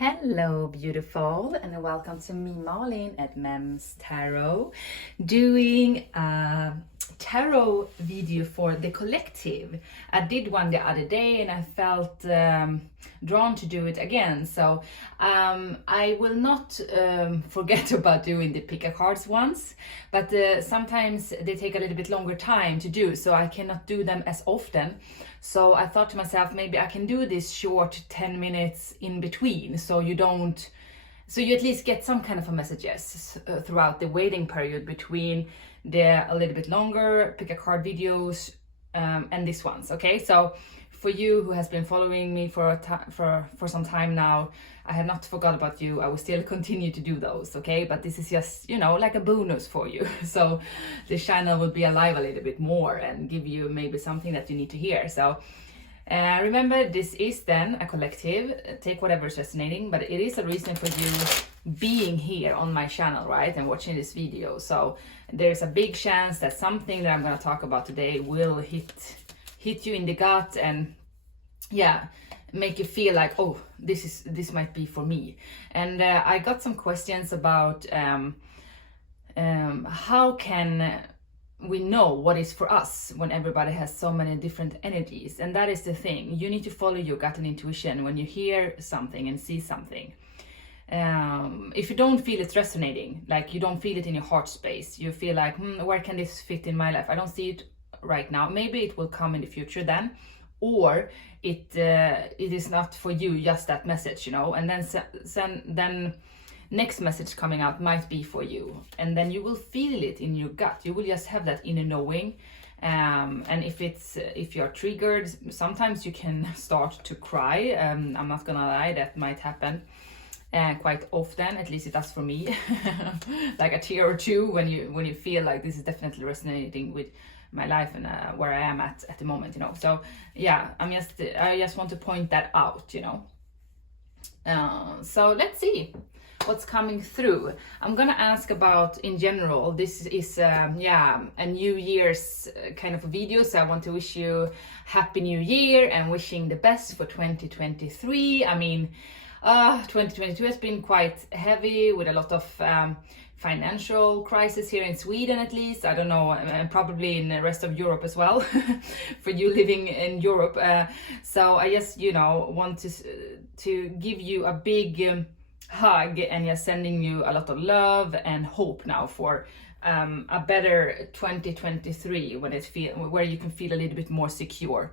Hello, beautiful, and welcome to me, Malin, at Mem's Tarot, doing a tarot video for the collective. I did one the other day and I felt drawn to do it again. So I will not forget about doing the pick a cards ones, but sometimes they take a little bit longer time to do, so I cannot do them as often. So I thought to myself, maybe I can do this short 10 minutes in between, so you at least get some kind of a messages throughout the waiting period between the a little bit longer pick a card videos and these ones. Okay, so for you who has been following me for some time now, I have not forgot about you. I will still continue to do those, okay? But this is just, like a bonus for you. So the channel will be alive a little bit more and give you maybe something that you need to hear. So remember, this is then a collective. Take whatever is resonating, but it is a reason for you being here on my channel, right? And watching this video. So there's a big chance that something that I'm going to talk about today will hit you in the gut and make you feel like, oh, this might be for me. And I got some questions about how can we know what is for us when everybody has so many different energies. And that is the thing, you need to follow your gut and intuition when you hear something and see something. If you don't feel it's resonating, like you don't feel it in your heart space, you feel like, where can this fit in my life? I don't see it right now. Maybe it will come in the future then, or it is not for you, just that message, and then next message coming out might be for you, and then you will feel it in your gut. You will just have that inner knowing, and if you're triggered, sometimes you can start to cry. I'm not gonna lie, that might happen quite often, at least it does for me. Like a tear or two when you feel like this is definitely resonating with my life and where I am at the moment, So yeah, I just want to point that out, So let's see what's coming through. I'm gonna ask about, in general, this is a New Year's kind of a video, so I want to wish you Happy New Year and wishing the best for 2023. 2022 has been quite heavy with a lot of financial crisis here in Sweden, at least. I don't know, and probably in the rest of Europe as well, for you living in Europe. So I just, want to give you a big hug and just sending you a lot of love and hope now for a better 2023 where you can feel a little bit more secure.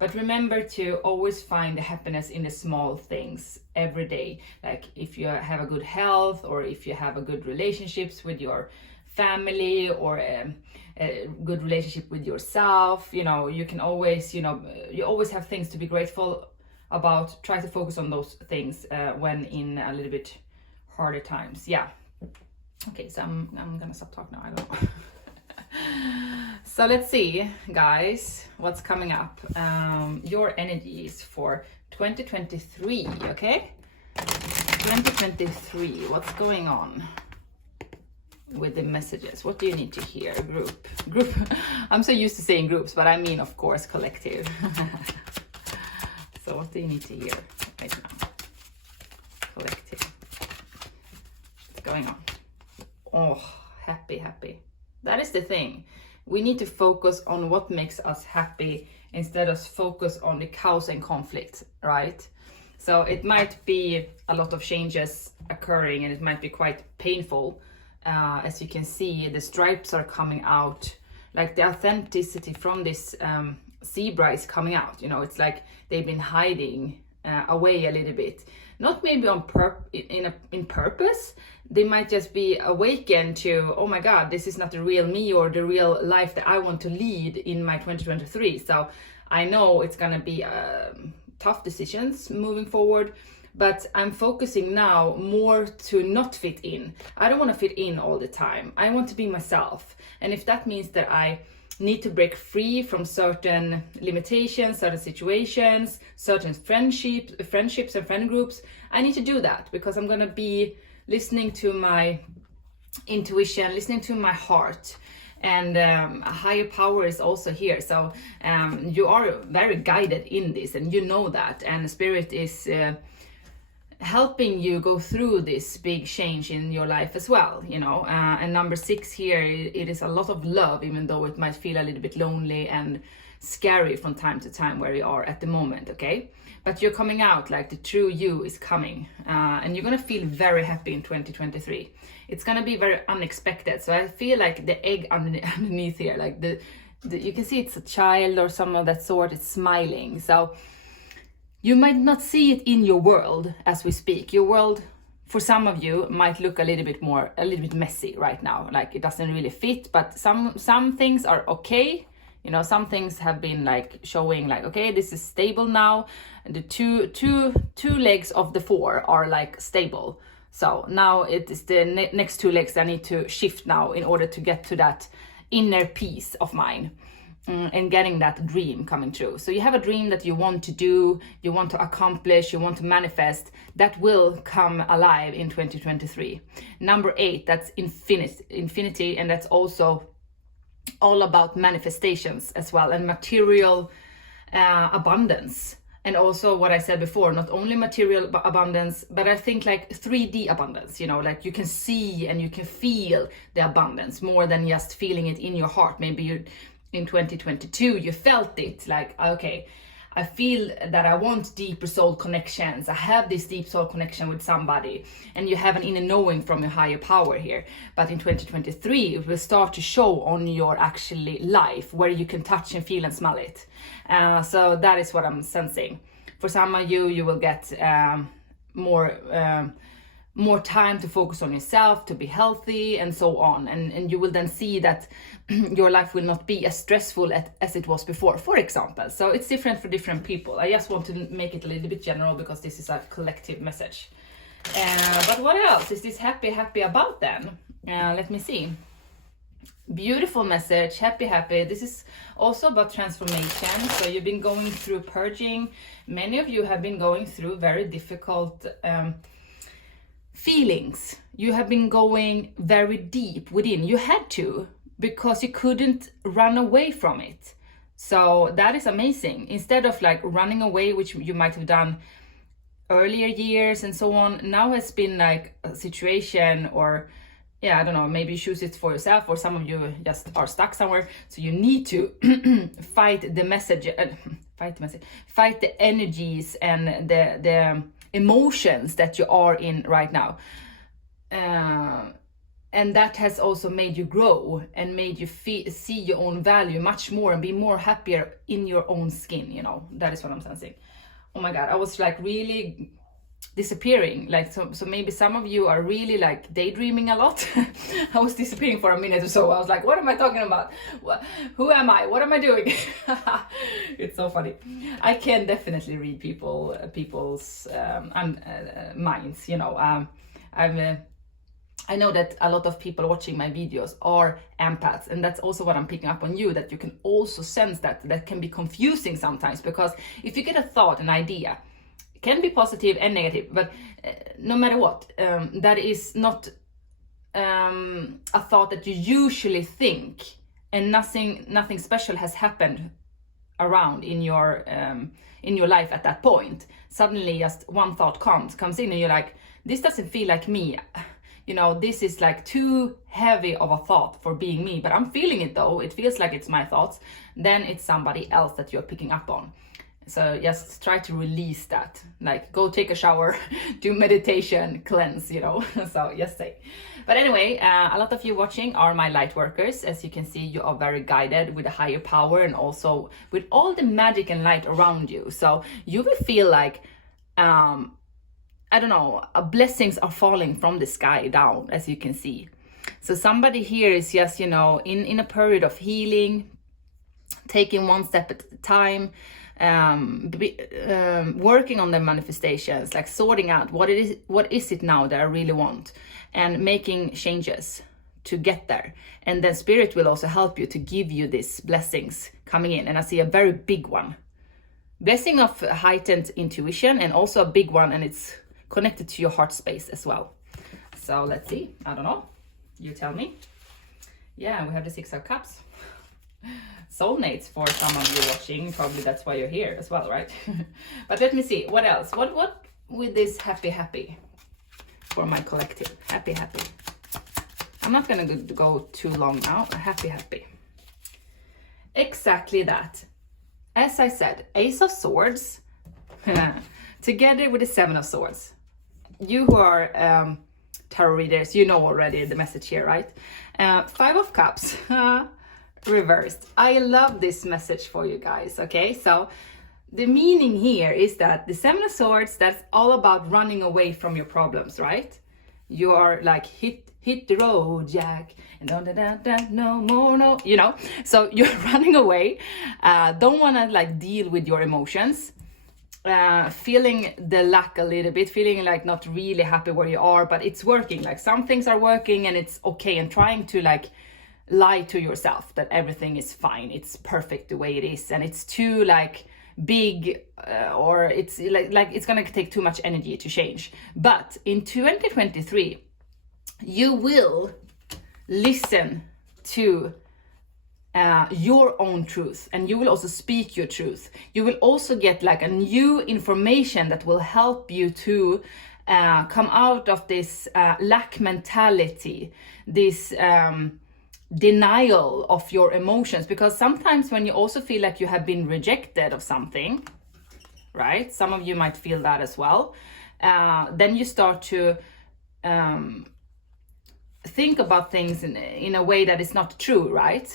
But remember to always find the happiness in the small things every day. Like if you have a good health, or if you have a good relationships with your family, or a good relationship with yourself, you can always, you always have things to be grateful about. Try to focus on those things when in a little bit harder times. Yeah. Okay, so I'm gonna stop talking now. I don't know. So let's see, guys, what's coming up. Your energies for 2023, okay? 2023, what's going on with the messages? What do you need to hear? Group. I'm so used to saying groups, but I mean, of course, collective. So what do you need to hear right now? Collective. What's going on? Oh, happy. That is the thing. We need to focus on what makes us happy instead of focus on the chaos and conflict, right? So it might be a lot of changes occurring and it might be quite painful. As you can see, the stripes are coming out. Like the authenticity from this zebra is coming out. It's like they've been hiding away a little bit. Not maybe on in purpose. They might just be awakened to, oh my God, this is not the real me or the real life that I want to lead in my 2023. So I know it's gonna be tough decisions moving forward, but I'm focusing now more to not fit in. I don't want to fit in all the time. I want to be myself. And if that means that I need to break free from certain limitations, certain situations, certain friendships and friend groups, I need to do that, because I'm going to be listening to my intuition, listening to my heart, and a higher power is also here. So you are very guided in this, and you know that, and the spirit is helping you go through this big change in your life as well, you know. And number 6 here, it is a lot of love, even though it might feel a little bit lonely and scary from time to time where you are at the moment, okay? But you're coming out, like the true you is coming, and you're gonna feel very happy in 2023. It's gonna be very unexpected. So I feel like the egg underneath here, like the you can see it's a child or some of that sort, it's smiling. So you might not see it in your world as we speak. Your world, for some of you, might look a little bit messy right now. Like it doesn't really fit, but some things are okay. You know, some things have been like showing like, okay, this is stable now. The two legs of the 4 are like stable. So now it is the next 2 legs I need to shift now in order to get to that inner peace of mine. And getting that dream coming true. So you have a dream that you want to do, you want to accomplish, you want to manifest, that will come alive in 2023. Number 8, that's infinity, and that's also all about manifestations as well, and material abundance. And also what I said before, not only material abundance, but I think like 3D abundance, you know, like you can see and you can feel the abundance more than just feeling it in your heart. Maybe you in 2022 you felt it like, okay, I feel that I want deeper soul connections, I have this deep soul connection with somebody, and you have an inner knowing from your higher power here. But in 2023 it will start to show on your actually life where you can touch and feel and smell it. So that is what I'm sensing. For some of you, you will get more time to focus on yourself, to be healthy, and so on. And you will then see that your life will not be as stressful as it was before, for example. So it's different for different people. I just want to make it a little bit general because this is a collective message. But what else is this happy about then? Let me see. Beautiful message, happy. This is also about transformation. So you've been going through purging. Many of you have been going through very difficult feelings. You have been going very deep within. You had to, because you couldn't run away from it. So that is amazing. Instead of like running away, which you might have done earlier years and so on, now it's been like a situation, or yeah, I don't know, maybe you choose it for yourself, or some of you just are stuck somewhere. So you need to fight the message, fight the energies and the emotions that you are in right now. And that has also made you grow and made you see your own value much more and be more happier in your own skin, you know. That is what I'm sensing. Oh my God, I was like really disappearing, like so maybe some of you are really like daydreaming a lot. I was disappearing for a minute or so. I was like, what am I talking about? Who am I? What am I doing? It's so funny. I can definitely read people's minds, you know. I know that a lot of people watching my videos are empaths, and that's also what I'm picking up on you, that you can also sense that can be confusing sometimes, because if you get a thought, an idea, it can be positive and negative, but no matter what, that is not a thought that you usually think, and nothing special has happened around in your life at that point. Suddenly just one thought comes in and you're like, this doesn't feel like me. You know, this is like too heavy of a thought for being me, but I'm feeling it though. It feels like it's my thoughts. Then it's somebody else that you're picking up on. So just try to release that. Like go take a shower, do meditation, cleanse, you know. So just say. But anyway, a lot of you watching are my light workers. As you can see, you are very guided with a higher power and also with all the magic and light around you. So you will feel like, I don't know, blessings are falling from the sky down, as you can see. So somebody here is just, you know, in a period of healing, taking one step at a time, working on the manifestations, like sorting out what is it now that I really want, and making changes to get there. And then spirit will also help you to give you these blessings coming in. And I see a very big one. Blessing of heightened intuition, and also a big one, and it's connected to your heart space as well. So let's see. I don't know. You tell me. Yeah, we have the 6 of Cups. Soulmates for some of you watching. Probably that's why you're here as well, right? But let me see. What else? with this happy for my collective. Happy. I'm not gonna go too long now. Happy. Exactly that. As I said, Ace of Swords together with the Seven of Swords. You who are tarot readers, you know already the message here, right? Five of Cups reversed. I love this message for you guys, okay? So the meaning here is that the Seven of Swords, that's all about running away from your problems, right? You are like, hit the road, Jack, and no more, no, you know? So you're running away, don't wanna like deal with your emotions, feeling the lack a little bit, feeling like not really happy where you are, but it's working, like some things are working and it's okay, and trying to like lie to yourself that everything is fine, it's perfect the way it is, and it's too like big, or it's like it's gonna take too much energy to change. But in 2023 you will listen to your own truth, and you will also speak your truth. You will also get like a new information that will help you to come out of this lack mentality, this denial of your emotions, because sometimes when you also feel like you have been rejected of something, right? Some of you might feel that as well. Then you start to think about things in a way that is not true, right?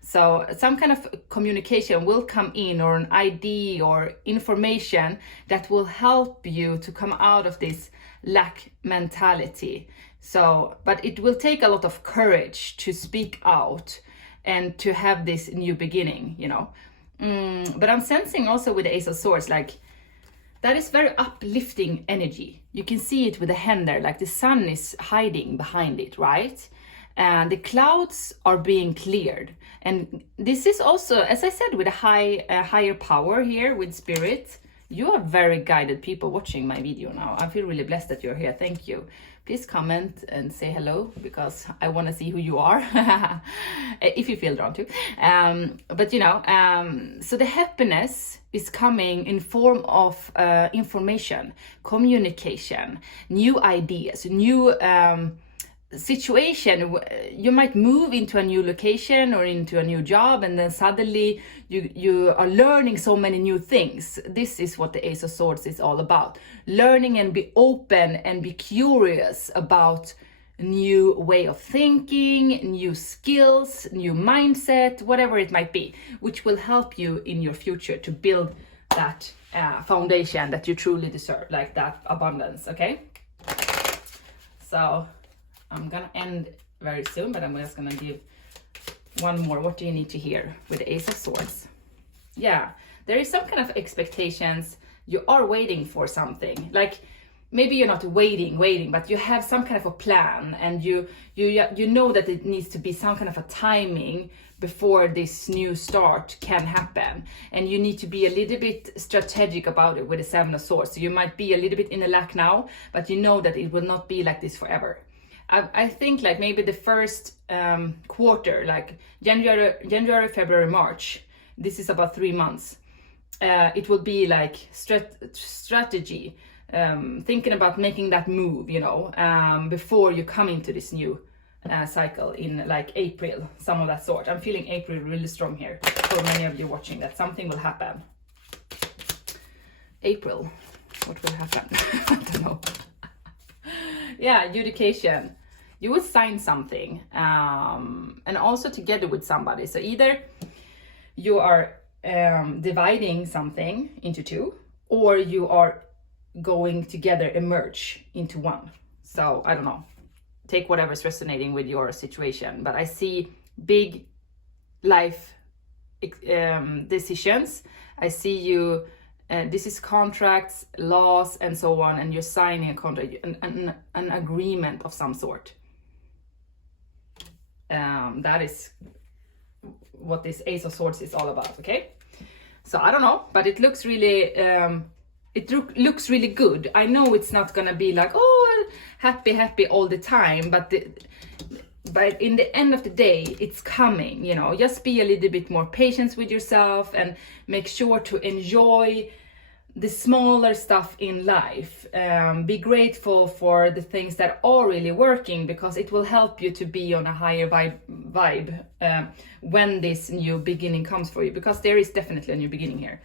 So some kind of communication will come in, or an idea or information that will help you to come out of this lack mentality. So, but it will take a lot of courage to speak out and to have this new beginning, you know. But I'm sensing also with the Ace of Swords, like that is very uplifting energy. You can see it with the hand there, like the sun is hiding behind it, right? And the clouds are being cleared. And this is also, as I said, with a higher power here with spirit. You are very guided people watching my video now. I feel really blessed that you're here. Thank you. Please comment and say hello, because I want to see who you are, if you feel drawn to. But you know, so the happiness is coming in form of information, communication, new ideas, new situation. You might move into a new location or into a new job, and then suddenly you are learning so many new things. This is what the Ace of Swords is all about. Learning and be open and be curious about new way of thinking, new skills, new mindset, whatever it might be, which will help you in your future to build that foundation that you truly deserve, like that abundance, okay? So I'm gonna end very soon, but I'm just gonna give one more. What do you need to hear with the Ace of Swords? Yeah, there is some kind of expectations. You are waiting for something. Like maybe you're not waiting, but you have some kind of a plan, and you know that it needs to be some kind of a timing before this new start can happen, and you need to be a little bit strategic about it with the Seven of Swords. So you might be a little bit in a lack now, but you know that it will not be like this forever. I think like maybe the first quarter, like January, February, March, this is about 3 months. It will be like strategy, thinking about making that move, you know, before you come into this new cycle in like April, some of that sort. I'm feeling April really strong here for many of you watching, that something will happen. April, what will happen? I don't know. Yeah, adjudication. You will sign something, and also together with somebody. So either you are dividing something into two, or you are going together, emerge into one. So I don't know, take whatever's resonating with your situation. But I see big life decisions. I see you, this is contracts, laws, and so on, and you're signing a contract, an agreement of some sort. That is what this Ace of Swords is all about, okay? So I don't know, but it looks really looks really good. I know it's not gonna be like, oh, happy all the time, but in the end of the day, it's coming, you know. Just be a little bit more patient with yourself, and make sure to enjoy the smaller stuff in life. Be grateful for the things that are really working, because it will help you to be on a higher vibe when this new beginning comes for you, because there is definitely a new beginning here.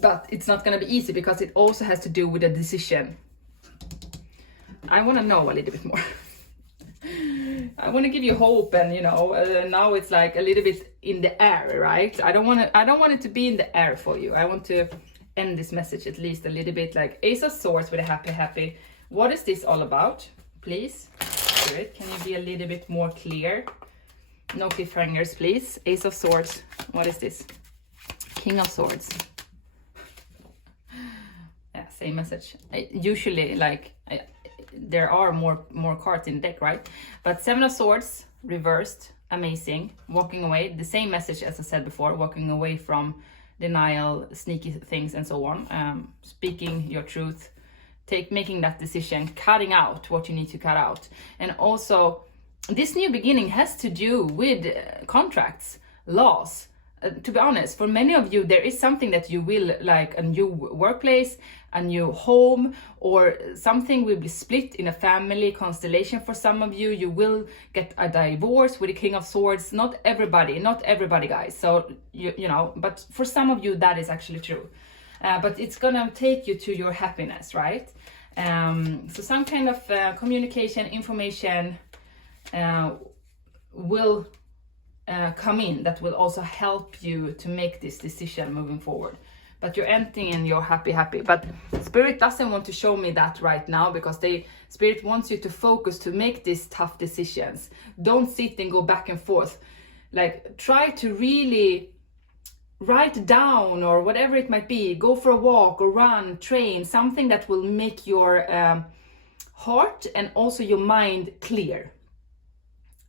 But it's not going to be easy, because it also has to do with a decision. I want to know a little bit more. I want to give you hope, and now it's like a little bit in the air, right? I don't want it to be in the air for you. I want to end this message at least a little bit like Ace of Swords with a happy. What is this all about? Please, Spirit, can you be a little bit more clear? No cliffhangers, please. Ace of Swords. What is this? King of Swords. Yeah, same message. Usually, there are more cards in the deck, right? But Seven of Swords reversed, amazing. Walking away, the same message as I said before, walking away from denial, sneaky things, and so on. Speaking your truth, making that decision, cutting out what you need to cut out. And also, this new beginning has to do with contracts, laws. To be honest, for many of you, there is something that you will, like a new workplace, a new home, or something will be split in a family constellation. For some of you, you will get a divorce with the King of Swords. Not everybody, guys. So, but for some of you, that is actually true. But it's gonna take you to your happiness, right? So some kind of communication, information will come in that will also help you to make this decision moving forward. But you're entering and you're happy. But Spirit doesn't want to show me that right now, because Spirit wants you to focus to make these tough decisions. Don't sit and go back and forth. Like, try to really write down, or whatever it might be. Go for a walk or run, train, something that will make your heart and also your mind clear.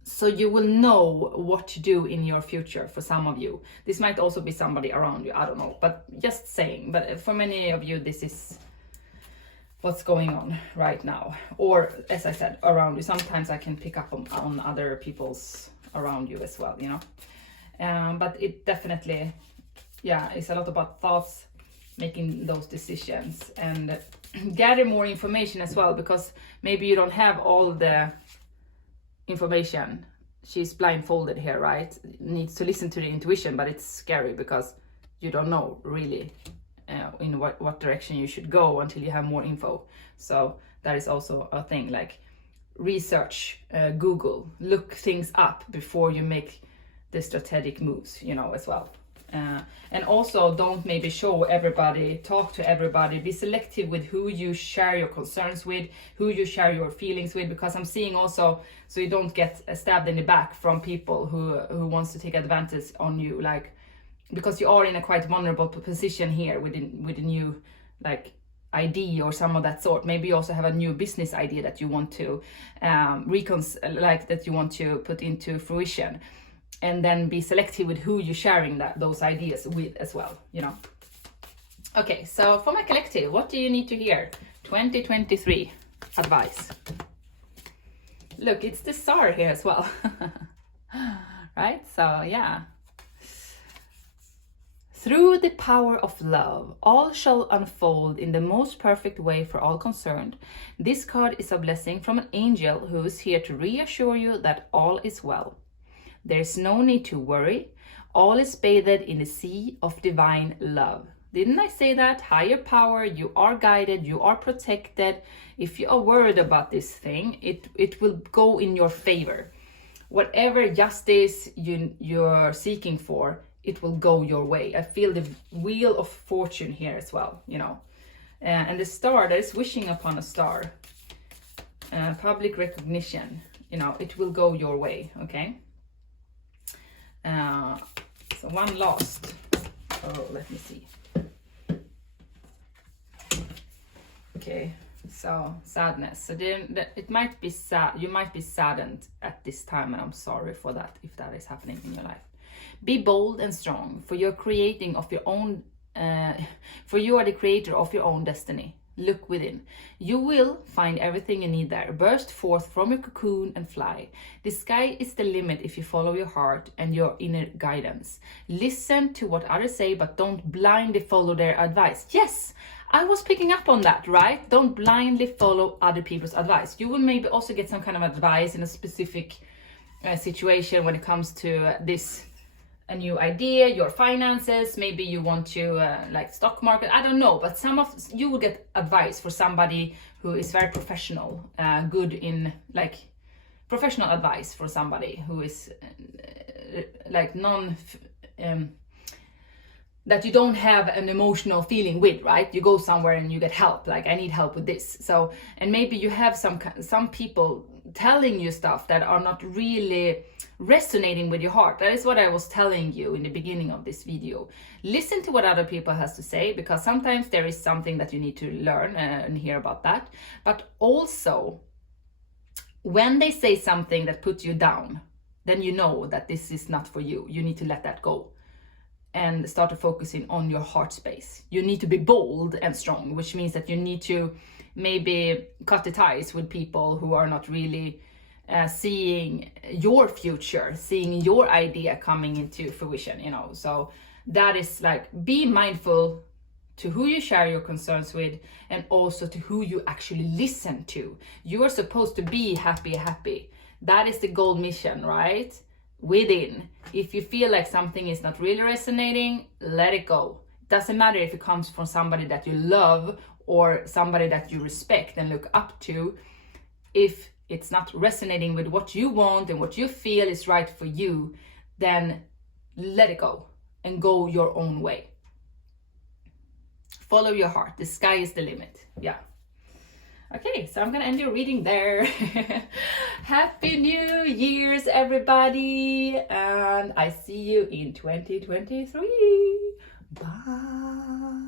So you will know what to do in your future. For some of you, this might also be somebody around you, I don't know, but just saying. But for many of you, this is what's going on right now, or as I said, around you. Sometimes I can pick up on other people's around you as well, but it definitely, it's a lot about thoughts, making those decisions, and gather more information as well, because maybe you don't have all the information. She's blindfolded here, right? Needs to listen to the intuition, but it's scary because you don't know really in what direction you should go until you have more info. So that is also a thing, like research, Google, look things up before you make the strategic moves, as well. And also, don't maybe show everybody, talk to everybody, be selective with who you share your concerns with, who you share your feelings with, because I'm seeing also, so you don't get stabbed in the back from people who wants to take advantage on you, like, because you are in a quite vulnerable position here with a new, like, idea or some of that sort. Maybe you also have a new business idea that you want to that you want to put into fruition. And then be selective with who you're sharing those ideas with as well, Okay, so for my collective, what do you need to hear? 2023 advice. Look, it's the star here as well. Right? So, yeah. Through the power of love, all shall unfold in the most perfect way for all concerned. This card is a blessing from an angel who is here to reassure you that all is well. There's no need to worry. All is bathed in the sea of divine love. Didn't I say that? Higher power, you are guided, you are protected. If you are worried about this thing, it will go in your favor. Whatever justice you're seeking for, it will go your way. I feel the wheel of fortune here as well, And the star, that is wishing upon a star. Public recognition, it will go your way, okay? So one last. Oh, let me see. Okay, so sadness. So then it might be sad. You might be saddened at this time, and I'm sorry for that if that is happening in your life. Be bold and strong, for you're creating of your own. For you are the creator of your own destiny. Look within. You will find everything you need there. Burst forth from your cocoon and fly. The sky is the limit if you follow your heart and your inner guidance. Listen to what others say, but don't blindly follow their advice. Yes, I was picking up on that, right? Don't blindly follow other people's advice. You will maybe also get some kind of advice in a specific situation when it comes to a new idea, your finances. Maybe you want to like stock market, I don't know, but you will get advice for somebody who is very professional, good in like professional advice for somebody who is like that you don't have an emotional feeling with, right? You go somewhere and you get help, like I need help with this. So, and maybe you have some people telling you stuff that are not really resonating with your heart. That is what I was telling you in the beginning of this video. Listen to what other people has to say, because sometimes there is something that you need to learn and hear about that. But also, when they say something that puts you down, then you know that this is not for you. You need to let that go and start focusing on your heart space. You need to be bold and strong, which means that you need to maybe cut the ties with people who are not really seeing your future, seeing your idea coming into fruition, you know. So that is like, be mindful to who you share your concerns with, and also to who you actually listen to. You are supposed to be happy. That is the gold mission, right? Within. If you feel like something is not really resonating, let it go. It doesn't matter if it comes from somebody that you love or somebody that you respect and look up to. If it's not resonating with what you want and what you feel is right for you, then let it go and go your own way. Follow your heart. The sky is the limit. Yeah. Okay, so I'm gonna end your reading there. Happy New Year's, everybody, and I see you in 2023. Bye.